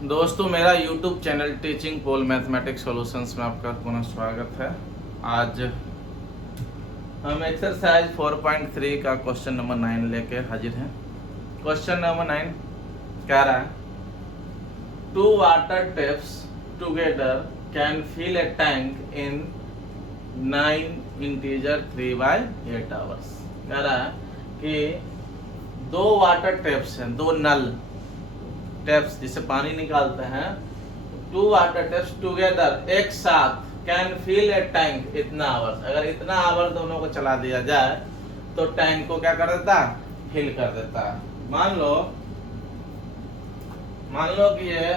दोस्तों, मेरा YouTube channel teaching पोल mathematics solutions में आपका पुनः स्वागत है। आज हम एक्सरसाइज 4.3 का क्वेश्चन नंबर 9 लेके हाजिर हैं। क्वेश्चन नंबर 9 कह रहा है, two water taps together can fill a tank in 9 integer 3/8 hours. कह रहा है कि दो वाटर टेप्स हैं, दो नल टेप्स जिससे पानी निकालते हैं, टू वाटर टेप्स टुगेदर एक साथ कैन फिल ए टैंक इतना आवर्स। अगर इतना आवर दोनों को चला दिया जाए तो टैंक को क्या कर देता है, फिल कर देता है। मान लो कि ये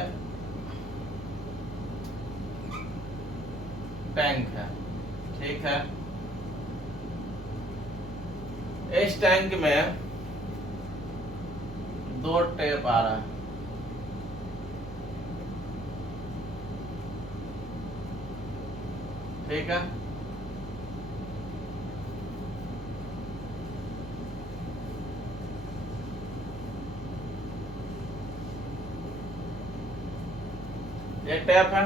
टैंक है, ठीक है। इस टैंक में दो टेप आ रहा है, ठीक है। ये टैप है,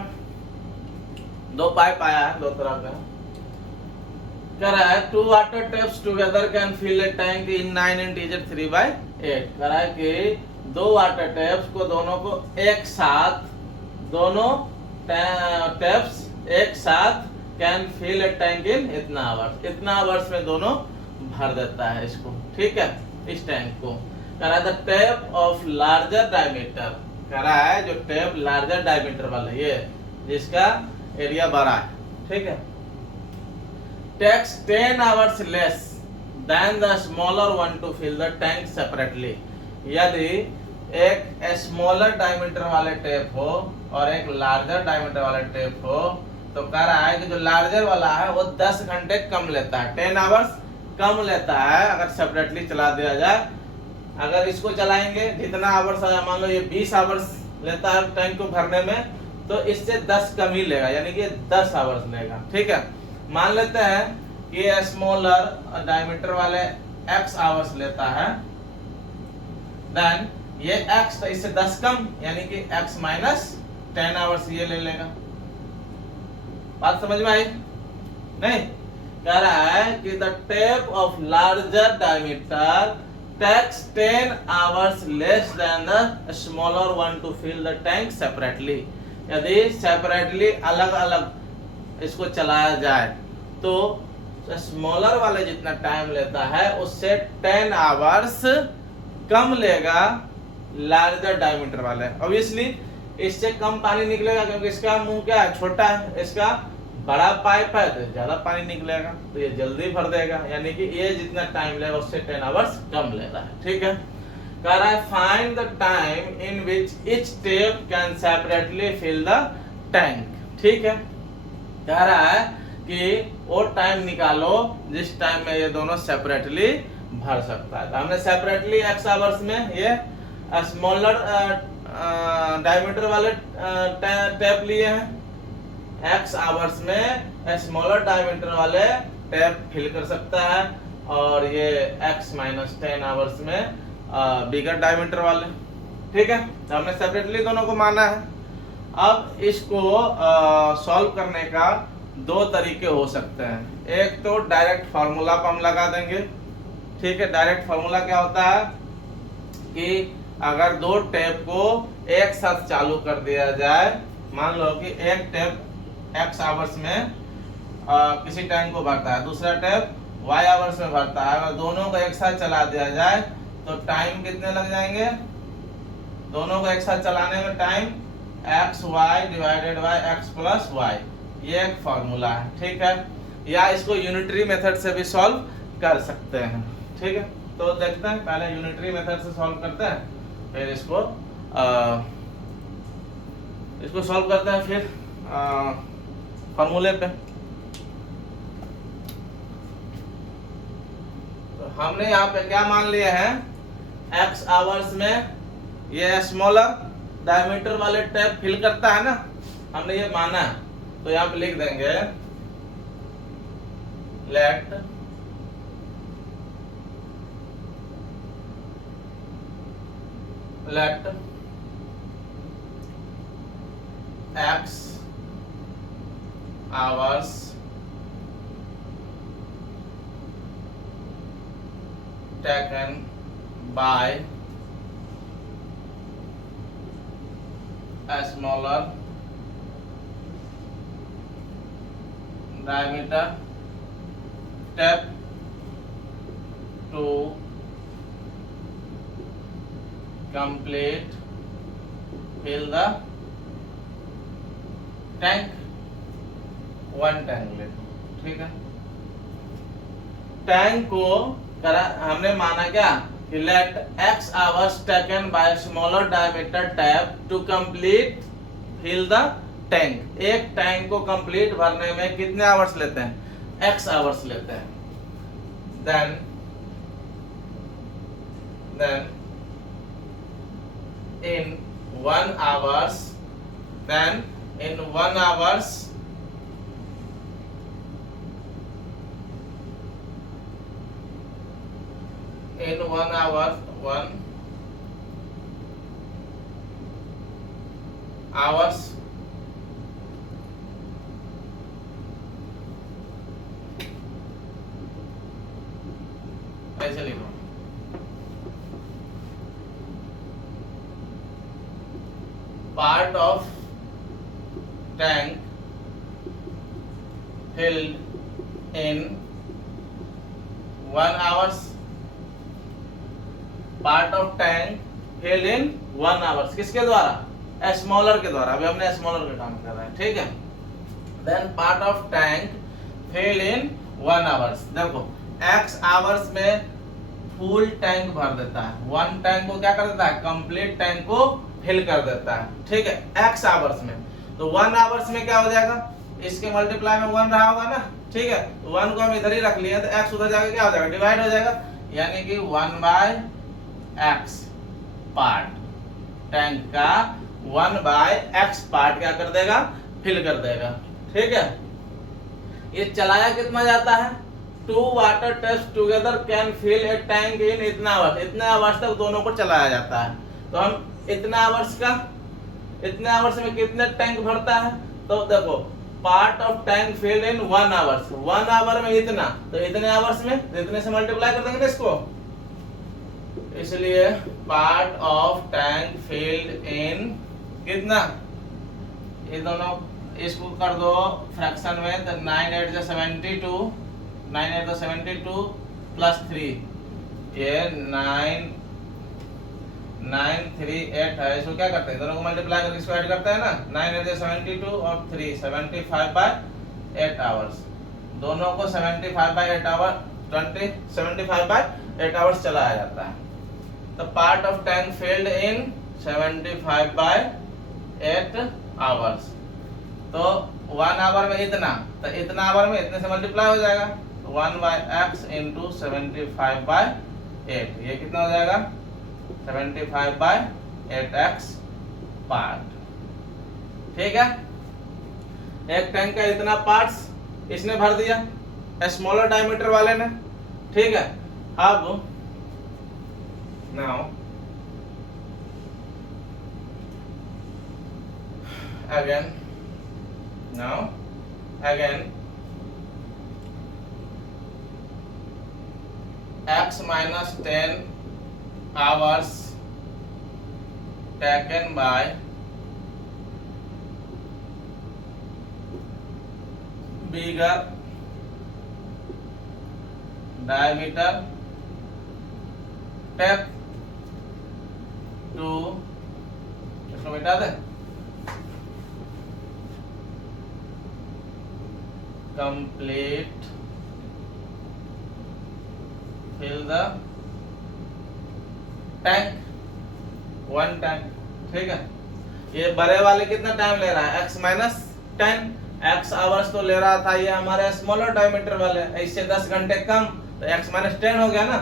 दो पाइप आया है, दो तरह का। कह रहा है two water taps together can fill a tank in 9 integer 3/8। कह रहा है कि दो वाटर टेप्स को दोनों को एक साथ, दोनों टेप्स एक साथ can fill a tank in इतना आवर्स। इतना आवर्स में दोनों भर देता है इसको, ठीक है, इस टैंक को। कह रहा है the tap of larger diameter. कह रहा है जो टेप लार्जर डायमीटर वाला, ये जिसका एरिया बड़ा है, ठीक है, takes 10 hours less than the smaller one to fill the tank separately. यदि एक स्मॉलर डायमीटर वाले टेप हो और एक लार्जर डायमीटर वाले टेप हो, तो कह रहा है कि जो लार्जर वाला है वो 10 घंटे कम लेता है, 10 आवर्स कम लेता है अगर सेपरेटली चला दिया जाए। अगर इसको चलाएंगे, जितना आवर्स आया, मान लो ये 20 आवर्स लेता है टैंक को भरने में, तो इससे 10 कम ही लेगा, यानी कि 10 आवर्स लेगा, ठीक है। मान लेते हैं कि ये स्मॉलर डायमीटर वाले x आवर्स लेता है, देन ये x तो इससे 10 कम, यानी कि x माइनस 10 आवर्स ये ले लेगा। बात समझ में आई? नहीं, कह रहा है कि the tap of larger diameter takes 10 hours less than the smaller one to fill the tank separately. यदि सेपरेटली अलग अलग इसको चलाया जाए तो स्मॉलर वाले जितना टाइम लेता है उससे 10 आवर्स कम लेगा लार्जर डायमीटर वाले। ऑब्वियसली इससे कम पानी निकलेगा क्योंकि इसका मुंह क्या है, छोटा है, इसका बड़ा पाइप है तो ज्यादा पानी निकलेगा, तो ये जल्दी भर देगा, यानी कि ये जितना टाइम लेगा उससे 10 आवर्स कम ले रहा है, ठीक है। कह रहा है find the time in which each tap can separately fill the tank, ठीक है। कह रहा है कि वो टाइम निकालो जिस टाइम में ये दोनों सेपरेटली भर सकता है। तो हमने सेपरेटली x आवर्स में ये स्मॉलर डायमीटर वाले टैप लिए हैं, x आवर्स में स्मॉलर डायमीटर वाले टैप फिल कर सकता है, और ये x माइनस 10 आवर्स में बिगर डायमीटर वाले, ठीक है। तो हमने सेपरेटली दोनों को माना है। अब इसको सॉल्व करने का दो तरीके हो सकते हैं। एक तो डायरेक्ट फार्मूला को हम लगा देंगे, ठीक है। डायरेक्ट फार्मूला क्या होता है कि अगर दो टेप को एक साथ चालू कर दिया जाए, मान लो कि एक टेप x आवर्स में किसी टैंक को भरता है, दूसरा टेप y आवर्स में भरता है, अगर दोनों को एक साथ चला दिया जाए तो टाइम कितने लग जाएंगे? दोनों को एक साथ चलाने में time xy divided by x plus y, ये एक फॉर्मूला है, ठीक है। या इसको यूनिटरी मेथड से भी सॉल्व कर सकते हैं, ठीक है। तो देखते हैं, पहले यूनिटरी मेथड से सॉल्व करते हैं, फिर इसको सॉल्व करते हैं, फिर फॉर्मूले पे। तो हमने यहाँ पे क्या मान लिए हैं, x आवर्स में ये स्मॉलर डायमीटर वाले टैप फिल करता है ना, हमने ये माना है। तो यहाँ पे लिख देंगे late x hours taken by a smaller diameter tap to complete fill the tank, one tank ले। ठीक है, टैंक को हमने माना क्या कि let x hours taken by smaller diameter tap to complete fill the tank। एक टैंक को कंप्लीट भरने में कितने आवर्स लेते हैं? x आवर्स लेते हैं। then in 1 hours then in 1 hours in 1 hour 1 hours ऐसे लिखो, part of tank filled in 1 hours, part of tank filled in 1 hours। किसके द्वारा? स्मॉलर के द्वारा। अभी हमने स्मॉलर का काम कर रहा है, ठीक है। Then part of tank fill in 1 hours। देखो x आवर्स में फुल टैंक भर देता है, 1 टैंक को क्या कर देता है? कंप्लीट टैंक को फिल कर देता है, ठीक है, x आवर्स में। तो 1 आवर्स में क्या हो जाएगा? इसके मल्टीप्लाई में 1 रहा होगा ना, ठीक है, तो 1 को हम इधर ही रख लिए, तो x उधर जाके क्या हो जाएगा? डिवाइड हो जाएगा, यानी कि 1/x पार्ट, टैंक का 1/x पार्ट क्या कर देगा? फिल कर देगा, ठीक है। ये चलाया कितना जाता है? 2 वाटर टेस्ट together can fill a tank in इतना आवर्स। इतने आवर्स तक दोनों को चलाया जाता है। तो हम इतना आवर्स में कितने टैंक भरता है? तो देखो part of tank filled in 1 hours, 1 hour में इतना, तो इतने आवर्स में इतने से मल्टीप्लाई कर देंगे इसको, इसलिए पार्ट ऑफ टैंक फिल्ड इन कितना? ये दोनों इसको कर दो फ्रैक्शन में, तो 9 8 जा 72, 9 8 जा 72 प्लस 3, ये 9 3 8 है। इसको क्या करते हैं? दोनों को मल्टीप्लाई करके इसको ऐड करते हैं ना, 9 8 जा 72 और 3 75/8 आवर्स। दोनों को 75/8 आवर 75/8 आवर्स चलाया जाता है। तो part of tank filled in 75/8 hours. तो 1 आवर में इतना, तो इतना आवर में इतने से मल्टीप्लाई हो जाएगा, तो 1/x इंटू 75/8, ये कितना हो जाएगा? 75/8x पार्ट, ठीक है। एक टैंक का इतना पार्ट्स इसने भर दिया स्मॉलर डायमीटर वाले ने, ठीक है। अब now again x minus 10 hours taken by bigger diameter tap to, इसको मिटा दे, complete fill the tank, 1 tank, ठीक है। ये बड़े वाले कितना टाइम ले रहा है? x minus 10, x आवर्स तो ले रहा था ये हमारे स्मॉलर डायमीटर वाले, इससे 10 घंटे कम, तो x minus 10 हो गया ना।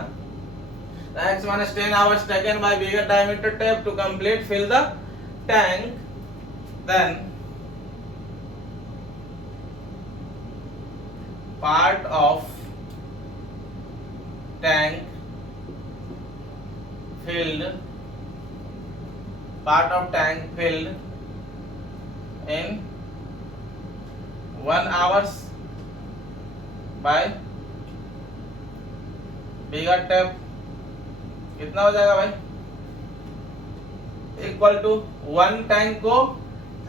तो x minus 10 hours taken by bigger diameter tape to complete fill the tank, then part of tank filled in 1 hours bye bigger tape कितना हो जाएगा भाई, इक्वल टू 1 टैंक को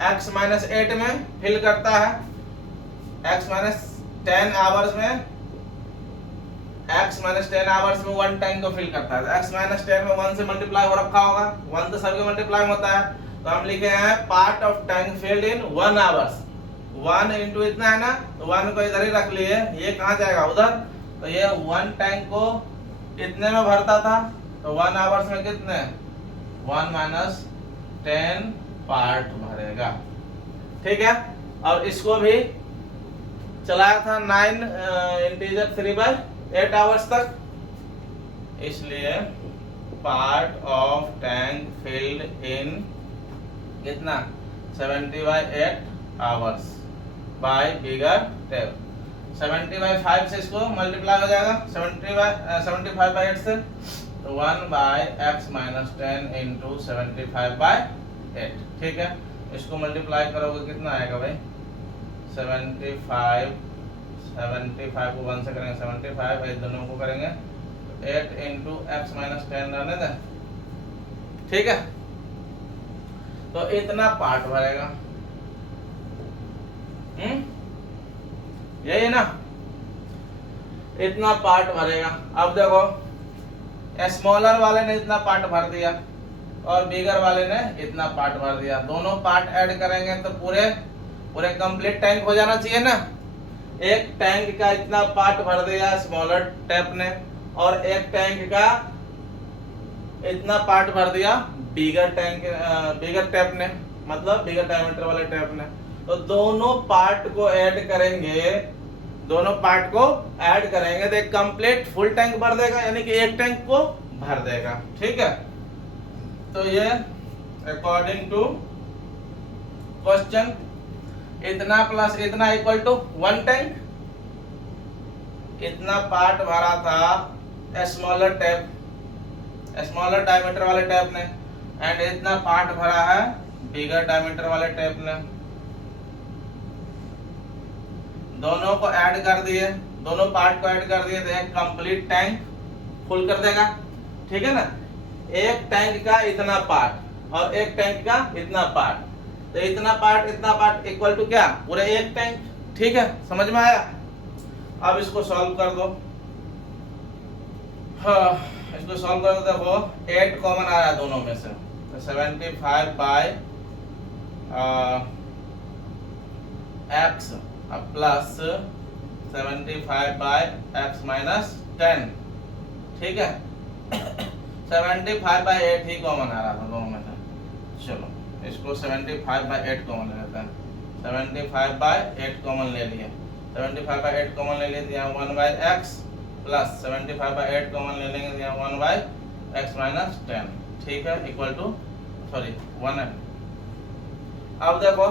x माइनस 8 में फिल करता है, x माइनस 10 आवर्स में, x minus 10 hours में 1 टैंक को फिल करता है। x माइनस 10 में 1 से मल्टीप्लाई हो रखा होगा, 1 तो सबके मल्टीप्लाई होता है, तो हम लिखे हैं part of tank filled in 1 hours. 1 into इतना है ना, तो 1 को इधर ही रख लिए, ये कहाँ जाएगा उधर, तो ये 1 टैंक को इतने में भरता था, तो 1 आवर्स में कितने 1 माइनस 10 पार्ट भरेगा। ठीक है, और इसको भी चलाया था 9 इंटीजर 3/8 आवर्स तक, इसलिए पार्ट ऑफ टैंक फिल्ड इन कितना 70/8 आवर्स बाय बिगर टेप। 70/5 से इसको मल्टीप्लाई हो जाएगा, 75/8 से, तो 1/x माइनस 10 इंटू 75/8। ठीक है, इसको मल्टीप्लाई करोगे कितना आएगा भाई, 75 को 1 से करेंगे 75, इस दोनों को करेंगे 8 इंटू x माइनस 10 रहने दें। ठीक है, तो इतना पार्ट भरेगा, यही ना, इतना पार्ट भरेगा। अब देखो स्मॉलर वाले ने इतना पार्ट भर दिया और बिगर वाले ने इतना पार्ट भर दिया, दोनों पार्ट ऐड करेंगे तो पूरे कंप्लीट टैंक हो जाना चाहिए ना। एक टैंक का इतना पार्ट भर दिया स्मॉलर टैप ने, और एक टैंक का इतना पार्ट भर दिया बिगर टैप ने, मतलब बिगर डायमीटर वाले टैप ने। तो दोनों पार्ट को ऐड करेंगे, तो एक कंप्लीट फुल टैंक भर देगा, यानी कि एक टैंक को भर देगा। ठीक है, तो ये अकॉर्डिंग टू क्वेश्चन इतना प्लस इतना इक्वल टू 1 टैंक, इतना पार्ट भरा था स्मॉलर डायमीटर वाले टैप ने, एंड इतना पार्ट भरा है बिगर डायमीटर वाले टैप ने। दोनों को ऐड कर दिए, दोनों पार्ट को ऐड कर दिए तो एक कंप्लीट टैंक फुल कर देगा। ठीक है ना, एक टैंक का इतना पार्ट और एक टैंक का इतना पार्ट, तो इतना पार्ट इक्वल टू क्या, पूरे एक टैंक। ठीक है, समझ में आया। अब इसको सॉल्व कर दो। हाँ, इसको सॉल्व कर दो। देखो 8 कॉमन आ रहा है दोनों में से, तो 75 bye x plus 75/x minus 10। ठीक है, 75/8 ही कॉमन आ रहा था दोनों में से। चलो इसको 75/8 कॉमन ले लेते हैं, 75/8 कॉमन ले लिए, 75/8 कॉमन ले लिए, यहाँ 1/x प्लस 75/8 कॉमन ले लेंगे, यहाँ 1/x माइनस 10। ठीक है, इक्वल टू 1 है। अब देखो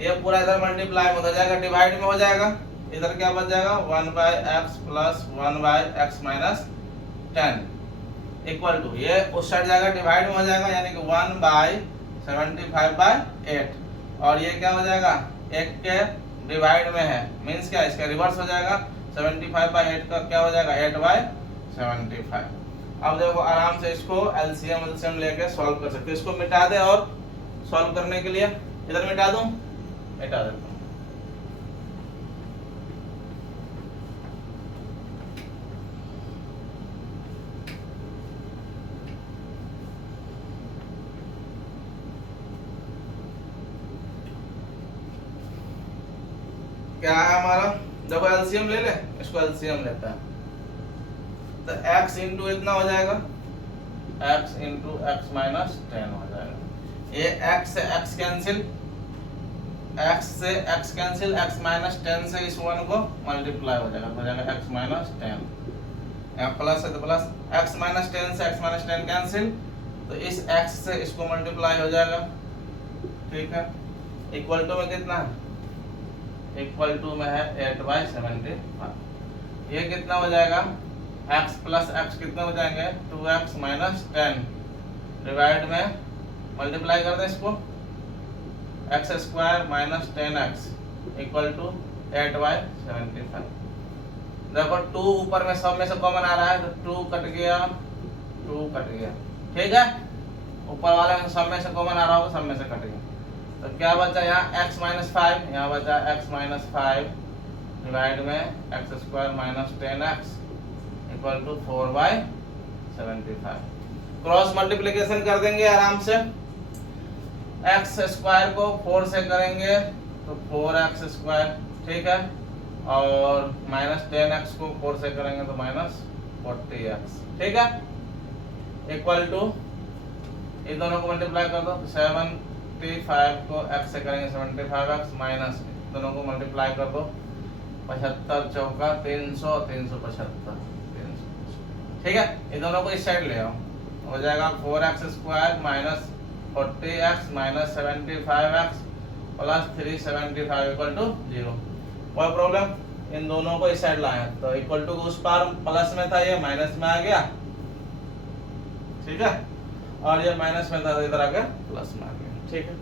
ये पूरा इधर मल्टीप्लाई में हो जाएगा, डिवाइड में हो जाएगा, इधर क्या बच जाएगा 1/x plus 1/x minus 10 equal to, ये उस साइड जाएगा डिवाइड में हो जाएगा, यानी कि 1/75/8, और ये क्या हो जाएगा, एक के डिवाइड में है, मींस क्या इसका रिवर्स हो जाएगा, 75/8 का क्या हो जाएगा 8/75। अब देखो आराम से इसको एलसीएम लेके सॉल्व कर सकते हो। इसको मिटा दे, और सॉल्व करने के लिए इधर मिटा दूं, मिटा देता हूं। क्या है हमारा, देखो एलसीएम ले ले, इसको एलसीएम लेता है, तो x इंटू इतना हो जाएगा, x इंटू x माइनस 10 हो जाएगा। ये x से x कैंसिल, x माइनस 10 से इस 1 को मल्टीप्लाई हो जाएगा, x माइनस 10, यहाँ प्लस है तो प्लस, x माइनस 10 से x माइनस 10 कैंसिल, तो इस x से इसको मल्टीप्लाई हो जाएगा। ठीक है, इक्वल टू में कितना है, इक्वल टू में है 8/75। ये कितना हो जाएगा, x प्लस x कितने हो जाएंगे 2x माइनस 10, डिवाइड में मल्टीप्लाई कर दे इसको, x square minus 10x equal to 8/75। देखो 2 ऊपर में सब में से कॉमन आ रहा है तो 2 कट गया, 2 कट गया, ठीक है। ऊपर वाले में सब में से कॉमन आ रहा होगा, सब में से कट गया, तो क्या बचा यहाँ x माइनस 5, यहाँ बचा x माइनस 5 डिवाइड में x square minus 10x equal to 4/75। Cross multiplication कर देंगे आराम से, एक्स स्क्वायर को 4 से करेंगे तो 4x स्क्वायर, ठीक है, और माइनस 10x को 4 से करेंगे तो माइनस 40x, ठीक है, इक्वल टू इन दोनों को मल्टीप्लाई कर दो, 75 को x से करेंगे 75x माइनस दोनों को मल्टीप्लाई कर दो, 75 चौका 300, 375, 300, ठीक है। इन दोनों को इस साइड ले आओ, हो जाएगा 4x square minus 40x minus 75x plus 375 equal to 0। कोई प्रॉब्लम? इन दोनों को इस साइड लाए तो इक्वल टू उस पार प्लस में था, ये माइनस में आ गया, ठीक है, और ये माइनस में था तो इधर आकर प्लस में आ गया, ठीक है।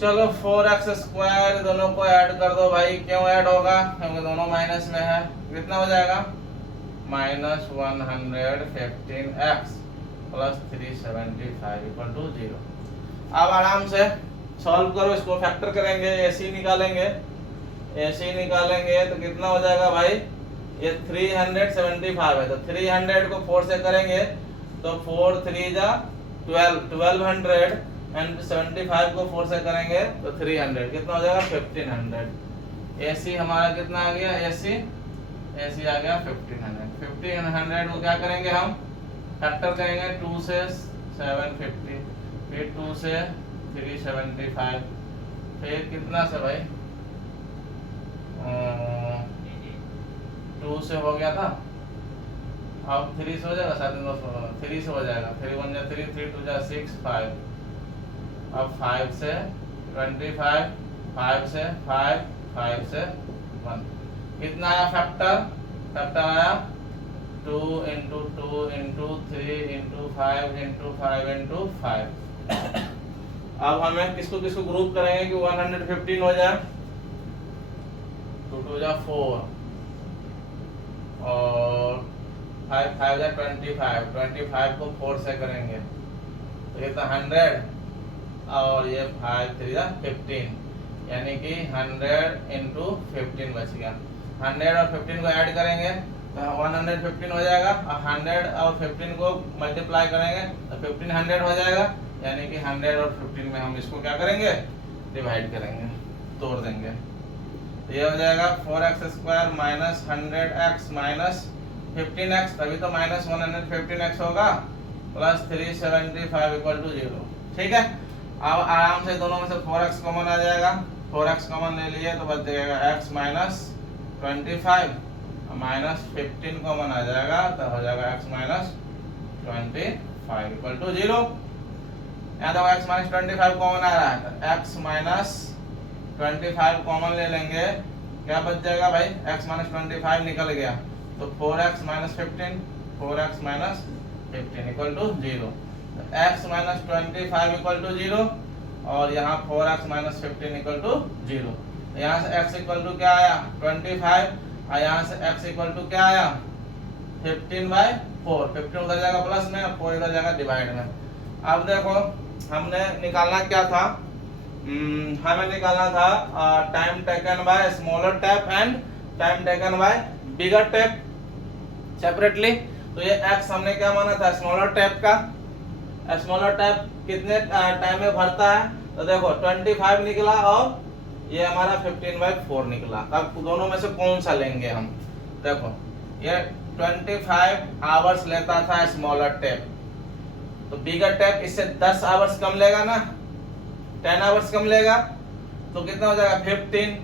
चलो 4x स्क्वायर दोनों को ऐड कर दो भाई, क्यों ऐड होगा? क्योंकि दोनों माइनस में है, कितना हो जाएगा? Minus 115x plus 375 equal to 0। अब आराम से सॉल्व करो, इसको फैक्टर करेंगे, AC निकालेंगे, AC निकालेंगे तो कितना हो जाएगा भाई? ये 375 है तो 300 को 4 से करेंगे तो 4 3 जा 1200 एंड 75 को 4 से करेंगे तो 300, कितना हो जाएगा? 1500। AC हमारा कितना आ गया? AC आ गया 1500। 1500 को क्या करेंगे हम? फैक्टर करेंगे, 2 से 750, फिर 2 से 375, फिर कितना से भाई 2 से हो गया था, अब 3 से हो जाएगा, 3 से हो जाएगा, 3 1 जा 3, 3 2 जा 6, 5, अब 5 से 25, 5 से 5, 5 से 1, कितना आया फैक्टर? फैक्टर आया 2 into 2 into 3 into 5 into 5 into 5। अब हमें किसको किसको ग्रुप करेंगे कि 115 हो जाए, 2 2 जा 4 और 5 5 जा 25, 25 को 4 से करेंगे तो ये तो 100 और ये 5 3 जा 15, यानी कि 100 into 15 बच गया। 100 और 15 को ऐड करेंगे तो 115 हो जाएगा, और 100 और 15 को मल्टीप्लाई करेंगे तो 1500 हो जाएगा, यानी कि 100 और 15 में हम इसको क्या करेंगे? डिवाइड करेंगे, तोड़ देंगे, तो ये हो जाएगा 4x square minus 100x minus 15x, तभी तो माइनस 115x होगा, प्लस 375 इक्वल टू 0, ठीक है। अब आराम से दोनों में से 4x कॉमन आ जाएगा, 4x कॉमन ले लिए तो बच जाएगा x माइनस 25 माइनस 15 कॉमन आ जाएगा तो हो जाएगा x माइनस 25 इक्वल टू 0। यहाँ तो x माइनस 25 कॉमन आ रहा है तो x माइनस 25 कॉमन ले लेंगे, क्या बच जाएगा भाई? x माइनस 25 निकल गया तो 4x minus 15, 4x minus 15 equal to 0, तो x माइनस 25 इक्वल टू 0 और यहाँ 4x माइनस 15 इक्वल टू 0। यहाँ से x इक्वल टू क्या आया? 25, और यहाँ से x इक्वल टू क्या आया? 15/4, 15 उधर जाएगा प्लस में, 4 इधर जाएगा डिवाइड में। अब देखो हमने निकालना क्या था? हमें निकालना था time taken bye smaller tap and time taken bye bigger tap separately. तो ये x हमने क्या माना था? स्मॉलर टैप का। स्मॉलर टैप कितने टाइम में भरता है? तो देखो 25 निकला और ये हमारा 15/4 निकला। अब दोनों में से कौन सा लेंगे हम? देखो ये 25 आवर्स लेता था स्मॉलर टैप, तो बिगर टैप इससे 10 आवर्स कम लेगा ना, 10 आवर्स कम लेगा, तो कितना हो जाएगा? 15।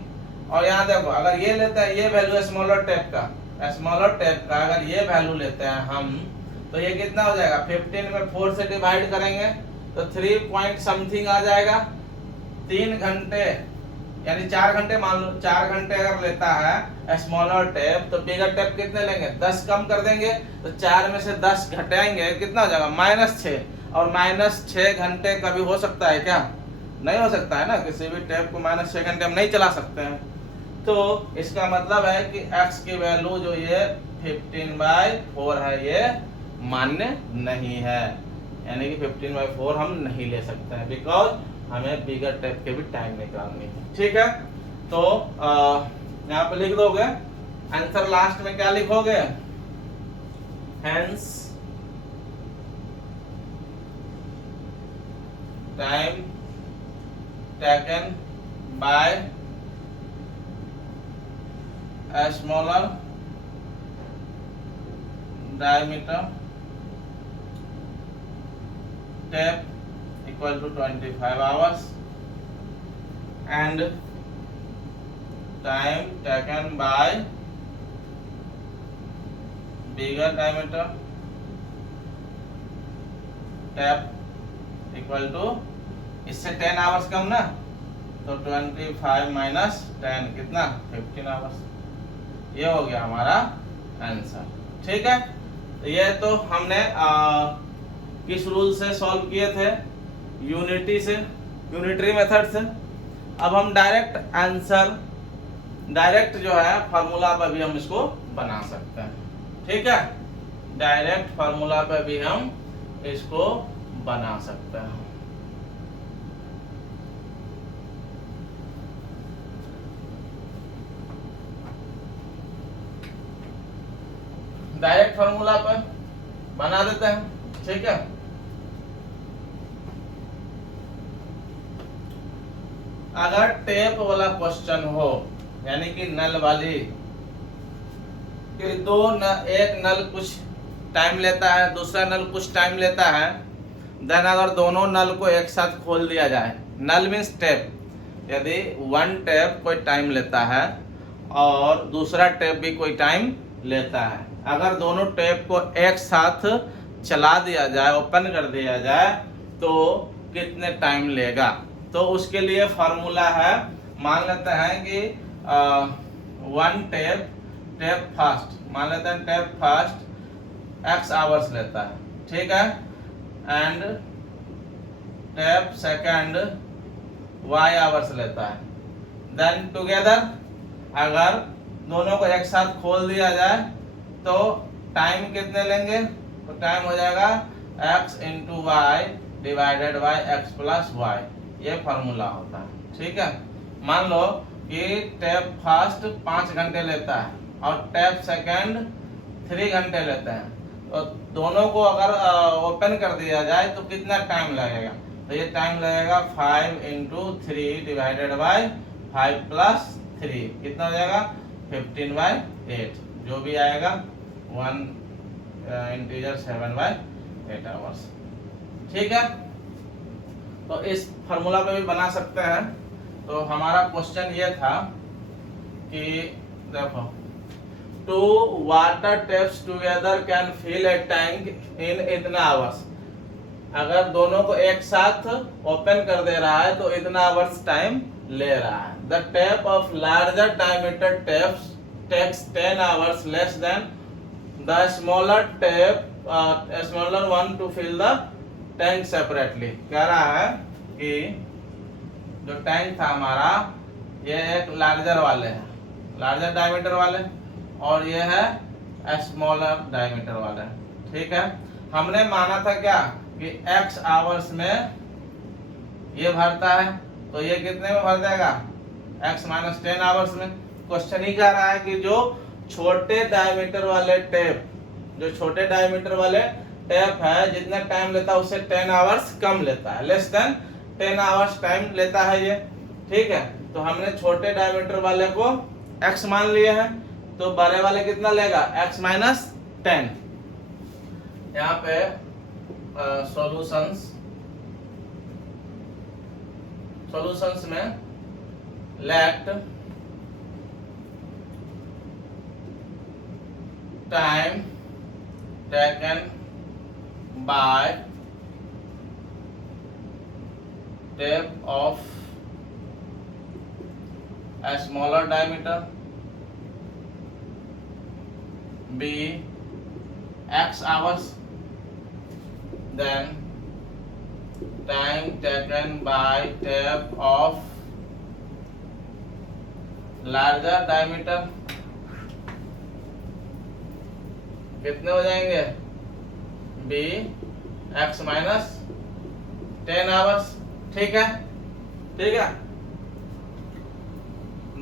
और यहाँ देखो अगर ये लेते हैं, ये वैल्यू स्मॉलर टैप का, स्मॉलर टैप का अगर ये वैल्यू लेते हैं हम, तो ये कितना हो जाएगा? 15 में 4 से डिवाइड करेंगे तो 3 पॉइंट समथिंग आ जाएगा। 3 घंटे यानी 4 घंटे, मान लो 4 घंटे अगर लेता है स्मॉलर टैप तो बिगर टैप कितने लेंगे? 10 कम कर देंगे तो 4 में से 10 घटाएंगे, कितना हो जाएगा? -6। और -6 घंटे कभी हो सकता है क्या? नहीं हो सकता है ना, किसी भी टैप को माइनस सेकंड हम नहीं चला सकते हैं। तो इसका मतलब है कि x की वैल्यू जो ये 15/4 है ये मान्य नहीं है, यानी कि 15/4 हम नहीं ले सकते हैं, बिकॉज हमें बिगर टैप के भी टाइम निकालनी है। ठीक है, तो यहाँ पे लिख दोगे आंसर, लास्ट में क्या लिखोगे, hence time taken bye a smaller diameter tape equal to 25 hours and time taken by bigger diameter tape equal to, इससे 10 आवर्स कम ना, तो 25 माइनस 10 कितना, 15 आवर्स। ये हो गया हमारा आंसर। ठीक है, तो ये तो हमने किस रूल से सॉल्व किए थे, यूनिटी से, यूनिटरी मेथड से। अब हम डायरेक्ट आंसर, डायरेक्ट जो है फार्मूला पर भी हम इसको बना सकते हैं। ठीक है, डायरेक्ट फार्मूला पर भी हम इसको बना सकते हैं। डायरेक्ट फार्मूला पर बना देते हैं। ठीक है, अगर टेप वाला क्वेश्चन हो, यानी कि नल वाली, कि एक नल कुछ टाइम लेता है, दूसरा नल कुछ टाइम लेता है, देन अगर दोनों नल को एक साथ खोल दिया जाए, नल मीन्स टेप, यदि वन टेप कोई टाइम लेता है और दूसरा टेप भी कोई टाइम लेता है, अगर दोनों टेप को एक साथ चला दिया जाए, ओपन कर दिया जाए, तो कितने टाइम लेगा। तो उसके लिए फार्मूला है, मान लेते हैं कि वन टेप फास्ट, मान लेते हैं टेप फास्ट x आवर्स लेता है, ठीक है, and tape second y hours लेता है। देन टुगेदर अगर दोनों को एक साथ खोल दिया जाए तो टाइम कितने लेंगे, तो टाइम हो जाएगा x into y divided by x plus y, ये फार्मूला होता है। ठीक है, मान लो कि टेप फास्ट 5 घंटे लेता है और टेप सेकंड 3 घंटे लेते हैं, तो दोनों को अगर ओपन कर दिया जाए तो कितना टाइम लगेगा, तो ये टाइम लगेगा 5 इंटू 3 डिवाइडेड बाई 5 प्लस 3, कितना हो जाएगा 15/8, जो भी आएगा 1 इंटीजर 7/8 आवर्स। ठीक है, तो इस फार्मूला पे भी बना सकते हैं। तो हमारा क्वेश्चन ये था कि देखो, 2 water taps together can fill a tank in इतना आवर्स, अगर दोनों को एक साथ ओपन कर दे रहा है तो इतना आवर्स टाइम ले रहा है। The tap of larger diameter taps takes 10 hours less than the smaller one to fill the tank separately. कह रहा है कि जो टैंक था हमारा, ये एक लार्जर वाले है, लार्जर डायमीटर वाले, और ये है स्मॉलर डायमीटर वाले। ठीक है, हमने माना था क्या कि x आवर्स में ये भरता है, तो ये कितने में भर जाएगा, x माइनस 10 आवर्स में। क्वेश्चन ही कह रहा है कि जो छोटे डायमीटर वाले टेप, जो छोटे डायमीटर वाले टेप है, जितना टाइम लेता है उससे 10 आवर्स कम लेता है, लेस देन 10 आवर्स टाइम लेता है ये। ठीक है, तो हमने छोटे डायमीटर वाले को x मान लिए हैं, तो बड़े वाले कितना लेगा, x माइनस 10। यहाँ पे सॉल्यूशंस में let time taken by tap of a smaller diameter be x hours, then time taken by tap of larger diameter कितने हो जाएंगे? Be x minus 10 hours. ठीक है, ठीक है।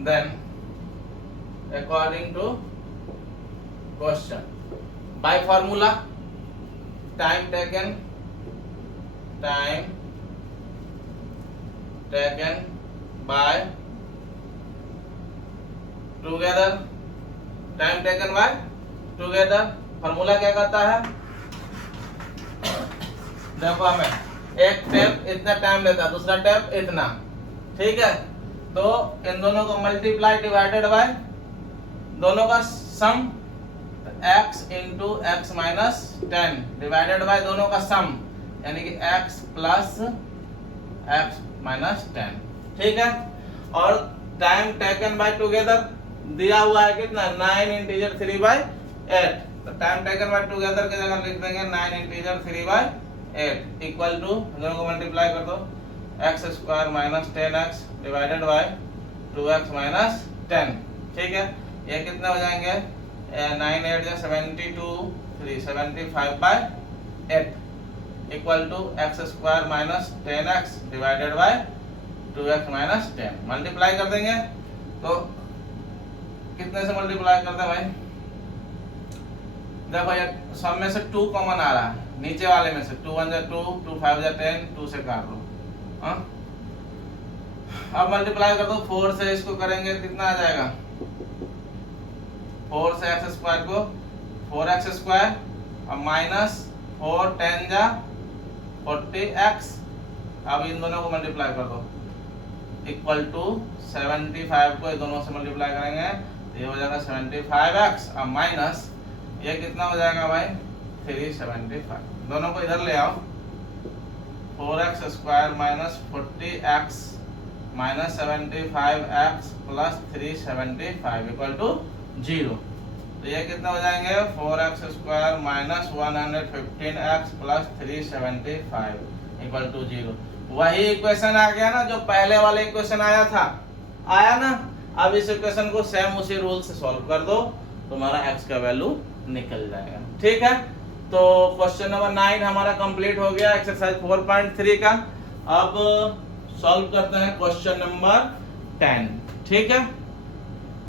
Then according to question by formula time taken by together, time taken by together formula क्या कहता है? देखो हमें एक टेप इतना टाइम लेता है, दूसरा टेप इतना, ठीक है। तो इन दोनों को मल्टीप्लाई डिवाइडेड बाय दोनों का सम, x into x minus 10 divided by दोनों का सम, यानी कि x प्लस एक्स माइनस 10, ठीक है। और टाइम टेकन बाय टुगेदर दिया हुआ है कितना? 9 इंटीजर 3 बाय 8। तो टाइम टेकन बाय टुगेदर की जगह लिख देंगे 9 इंटीजर 3 बाय 8 इक्वल टू, दोनों को मल्टीप्लाई कर दो, x square minus 10x divided by 2x minus 10, ठीक है। ये कितने हो जाएंगे? 9 8 72 3 75 by 8 equal to x square minus 10x divided by 2x minus 10 multiply कर देंगे। तो कितने से मल्टीप्लाई करते हैं भाई? देखो ये सब में से 2 कॉमन आ रहा है, नीचे वाले में से 2 1 जा 2 2 5 जा 10, 2 से काट लो। अब मल्टीप्लाई कर दो 4 से, इसको करेंगे कितना आ जाएगा? 4 से एक्स स्क्वायर को 4x स्क्वायर और माइनस 4 10 जा 40x। अब इन दोनों को मल्टीप्लाई कर दो इक्वल टू 75 को दोनों से मल्टीप्लाई करेंगे, ये हो जाएगा 75x और माइनस ये कितना हो जाएगा भाई? 375। दोनों को इधर ले आओ, 4x square minus 40x minus 75x plus 375 equal to 0। तो ये कितना हो जाएंगे? 4x square minus 115x plus 375 equal to 0। वही इक्वेशन आ गया ना जो पहले वाले इक्वेशन आया था, आया ना। अब इस इक्वेशन को सेम उसी रूल से सॉल्व कर दो, तुम्हारा x का वैल्यू निकल जाएगा, ठीक है। तो क्वेश्चन नंबर 9 हमारा कंप्लीट हो गया एक्सरसाइज 4.3 का। अब सॉल्व करते हैं क्वेश्चन नंबर 10, ठीक है।